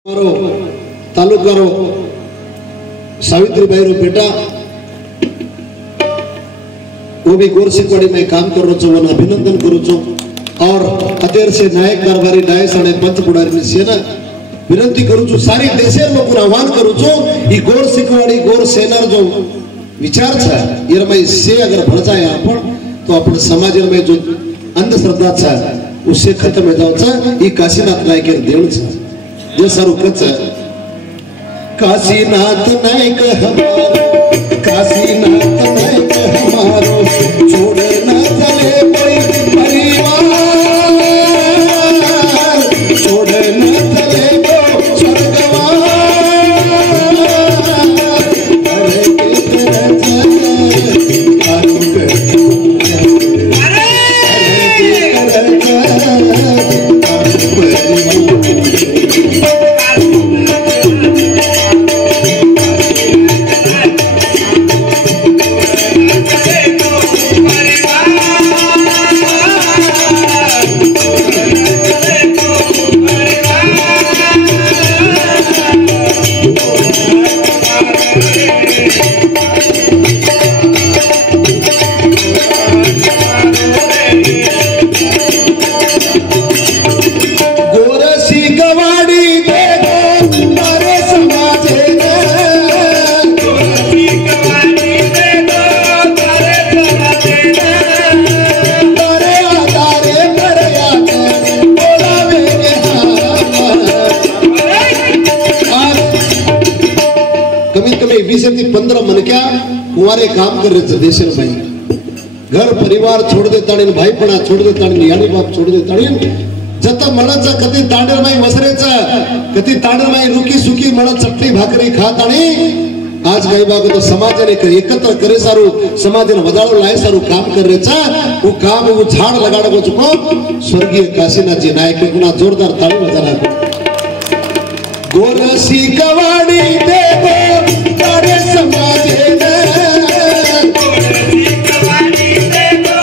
तालुकारो सावित्रीबाई रो बेटा वो भी गोरसिकवाड़ी में काम कर रो छो, अभिनंदन करू छो। और अतेर से नायक कारभारी डायस आणि पंचपुडारी में सेना विनंती करू छो, सारी देशे लोक आह्वान करू छो। ई गोरसिकवाड़ी गोर सेना जो विचार छा इरमाई से अगर भळ जाय आपण तो आपण समाज में जो अंधश्रद्धा छा उससे खत्म हो जाओ छा। ई काशीनाथ नायक देव छा जो सारू कच काशीनाथ नायक हमारो, काशीनाथ नायक हमारो, छोड़ न चले कोई परिवार, छोड़ न चले को स्वर्गवार। अरे कितना चले कारू से 15 मन क्या कुंवारे काम कर रहे थे देश भाई, घर परिवार छोड़ देता भाईपणा छोड़ देता यानी बाप छोड़ देता जत मळाचा कधी तांडर माई वसरेचा कधी तांडर माई रुकी सुकी मळ चटणी भाकरी खात आणि आज काही बाग तो समाजाने एकत्र करे सारू समाजने वजाळो लाय सारू काम कर रेचा वो काम वो झाड़ लगाडो चुको स्वर्गीय काशीनाथ जी नायक गुना जोरदार ताली बजाना गोरसी कवाड़ी देवो तारे समाजे ने, गोरसी कवाड़ी देवो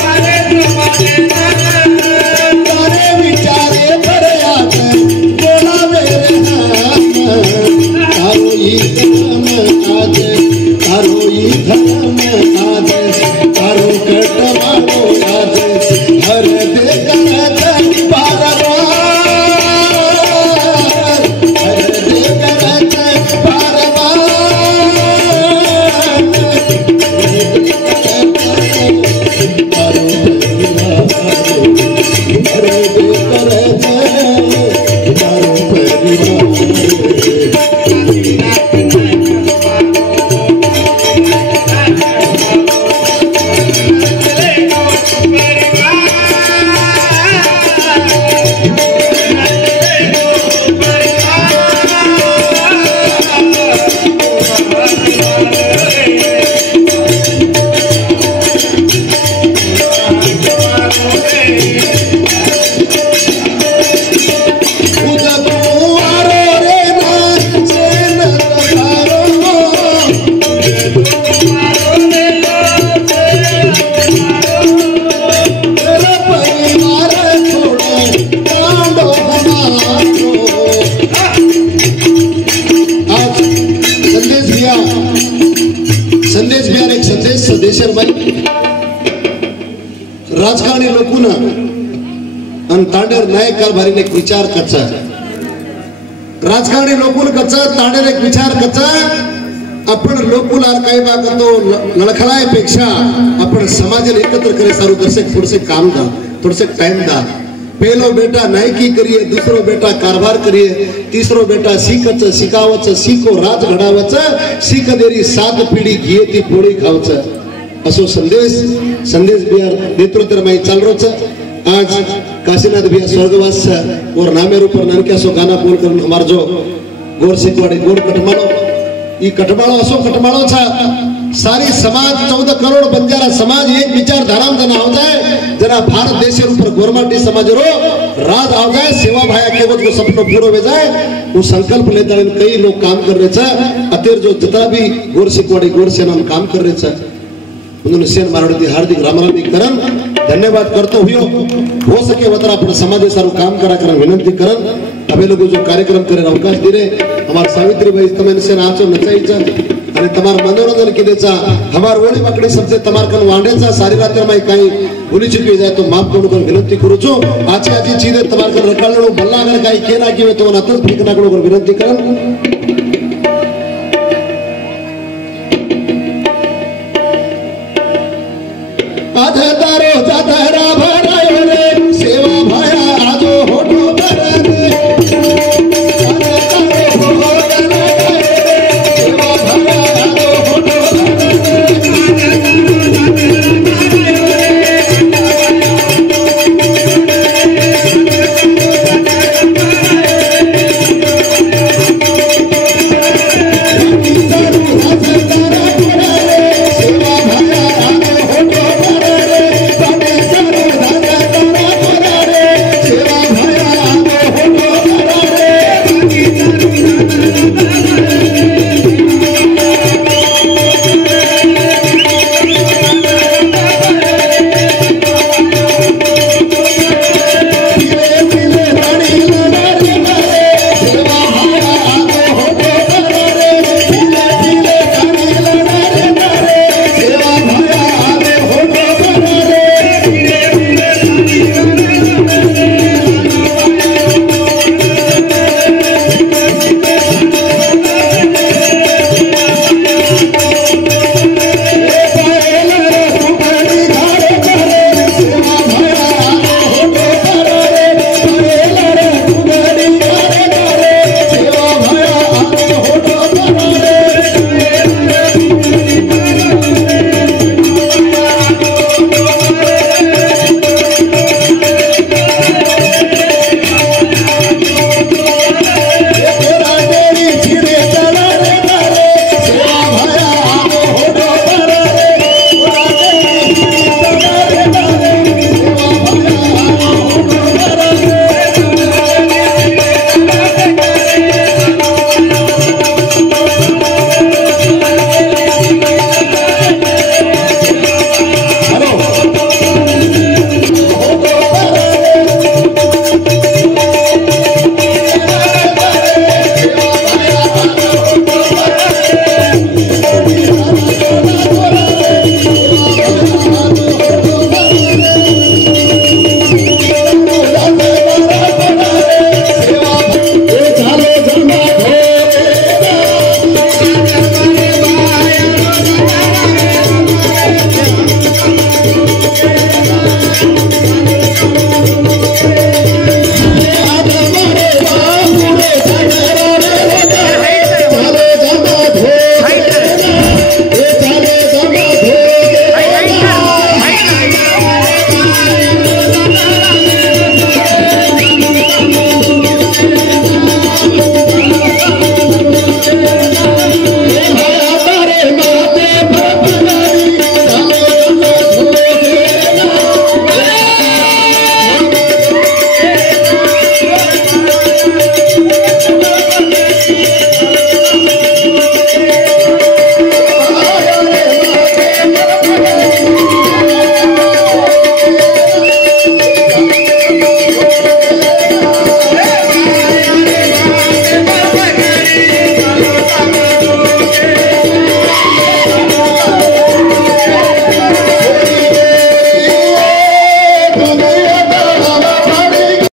तारे समाजे ने, तारे विचारे पर आते बोलावे रे नाम, तारो ई धर्म आजे, तारो ई धर्म आजे, तारो कटवाड़ो आजे, हर दे करत पारवा राजकारणी लोकून आणि तांडेर नायक कारभारी ने विचार कच्चा राजकारणी लोकून कच्चा तांडेर एक विचार कच्चा आपण लोकुलार काही बाग तो लळखळाय पेक्षा आपण समाजाला एकत्र करे सारू दर्शक थोडसे काम दा थोडसे टाइम दा पहलो बेटा नायकी करिए, दूसरो बेटा कारभार करिए, तीसरो बेटा सीखच शिकावच सीखो राज घडावच सीख देरी 7 पीढ़ी घिये ती पोळी खावच असो संदेश बिहार नेतृत्व में चल रो आज काशीनाथ बिहार स्वर्गवास और नामे ऊपर ननक्या सो गाना बोल कर हमार जो गोरसिकवाड़ी गोर कटमाळो ई कटमाळो असो कटमाळो छा सारी समाज 14 करोड़ बंजारा समाज एक विचारधारा में जना हो जाए जना भारत देश ऊपर गोरमाटी समाज रो राज आ जाए सेवा भाया केवल को सपनो पूरो हो जाए वो संकल्प लेता कई लोग काम कर रहे छा अतेर जो जितना भी गोरसिकवाड़ी गोर सेना में काम कर रहे छा उन्होंने सेन मारवाड़ी हार्दिक रामरामी करन धन्यवाद करतो हुयो हो सके वतर आपण समाज सारू काम करा करन विनंती करन। अबे लोग जो कार्यक्रम करे अवकाश दिले हमार सावित्रीबाई तमें से नाचो नचाईचा आणि तमार मनोरंजन केलेचा हमार ओळी वाकडी शब्द तमार कन वांडेचा सारी रात्र माई काही बोली चुकी जाए तो माफ करू कर विनंती करू छो आज की चीजें तमार कन रकाळणो बल्ला अगर काही केला की तो नतच फेकना करू कर विनंती करन